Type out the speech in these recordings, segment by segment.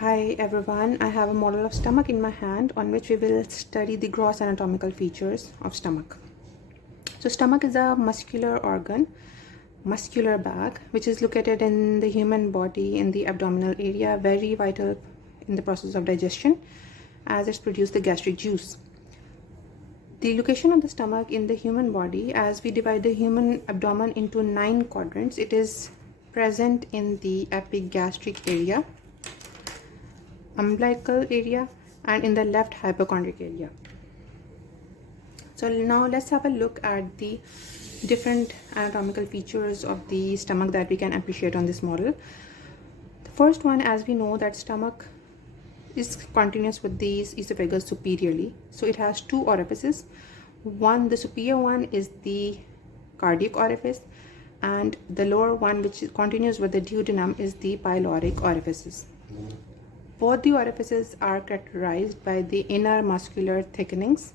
Hi everyone, I have a model of stomach in my hand on which we will study the gross anatomical features of stomach. So stomach is a muscular organ, muscular bag, which is located in the human body in the abdominal area, very vital in the process of digestion as it's produced the gastric juice. The location of the stomach in the human body, as we divide the human abdomen into 9 quadrants, it is present in the epigastric area, umbilical area, and in the left hypochondric area. So now let's have a look at the different anatomical features of the stomach that we can appreciate on this model. The first one, as we know that stomach is continuous with the esophagus superiorly, so it has 2 orifices. The superior one is the cardiac orifice, and the lower one, which continues with the duodenum, is the pyloric orifices. Both the orifices are characterized by the inner muscular thickenings.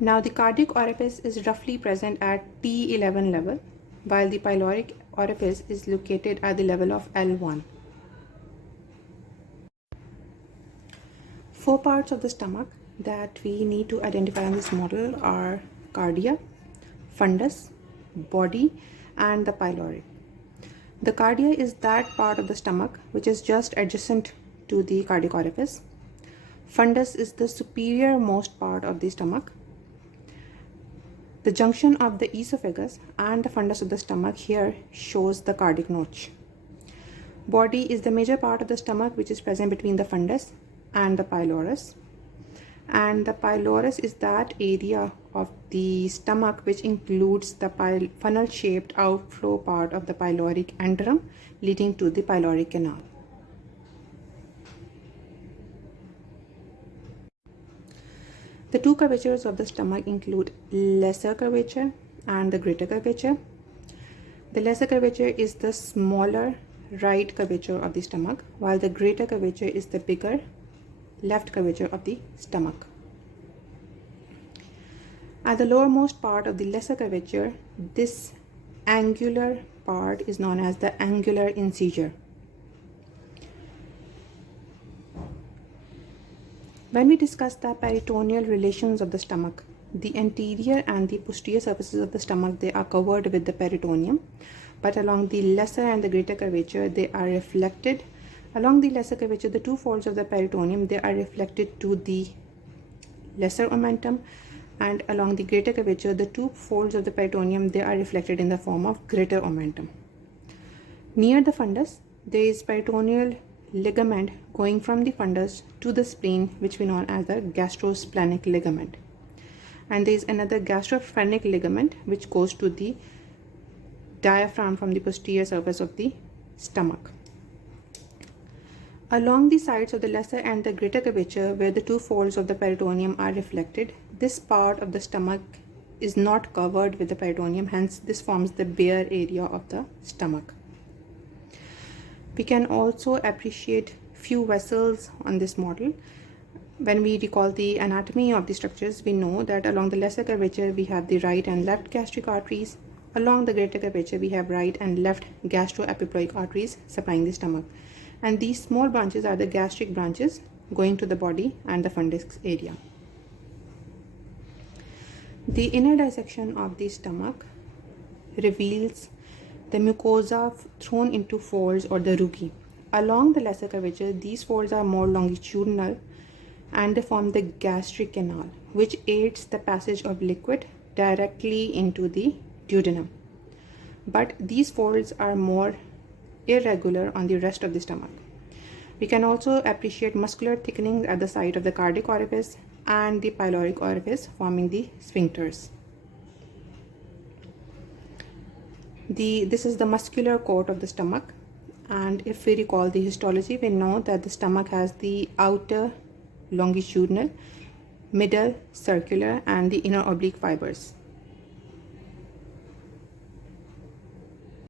Now the cardiac orifice is roughly present at T11 level, while the pyloric orifice is located at the level of L1. 4 parts of the stomach that we need to identify in this model are cardia, fundus, body, and the pyloric. The cardia is that part of the stomach which is just adjacent to the cardiac orifice. Fundus is the superior most part of the stomach. The junction of the esophagus and the fundus of the stomach here shows the cardiac notch. Body is the major part of the stomach which is present between the fundus and the pylorus. And the pylorus is that area of the stomach which includes the funnel-shaped outflow part of the pyloric antrum leading to the pyloric canal. The 2 curvatures of the stomach include lesser curvature and the greater curvature. The lesser curvature is the smaller right curvature of the stomach, while the greater curvature is the bigger left curvature of the stomach. At the lowermost part of the lesser curvature, this angular part is known as the angular incisor. When we discuss the peritoneal relations of the stomach, the anterior and the posterior surfaces of the stomach, they are covered with the peritoneum, but along the lesser and the greater curvature, they are reflected. Along the lesser curvature, the 2 folds of the peritoneum, they are reflected to the lesser omentum, and along the greater curvature, the 2 folds of the peritoneum, they are reflected in the form of greater omentum. Near the fundus, there is peritoneal ligament going from the fundus to the spleen, which we know as the gastrosplenic ligament. And there is another gastrophrenic ligament which goes to the diaphragm from the posterior surface of the stomach. Along the sides of the lesser and the greater curvature, where the 2 folds of the peritoneum are reflected, this part of the stomach is not covered with the peritoneum, hence this forms the bare area of the stomach. We can also appreciate few vessels on this model. When we recall the anatomy of the structures, we know that along the lesser curvature we have the right and left gastric arteries. Along the greater curvature we have right and left gastroepiploic arteries supplying the stomach. And these small branches are the gastric branches going to the body and the fundus area. The inner dissection of the stomach reveals the mucosa thrown into folds or the rugae. Along the lesser curvature, these folds are more longitudinal and they form the gastric canal, which aids the passage of liquid directly into the duodenum. But these folds are more irregular on the rest of the stomach. We can also appreciate muscular thickening at the site of the cardiac orifice and the pyloric orifice, forming the sphincters. This is the muscular coat of the stomach, and if we recall the histology, we know that the stomach has the outer longitudinal, middle circular, and the inner oblique fibers.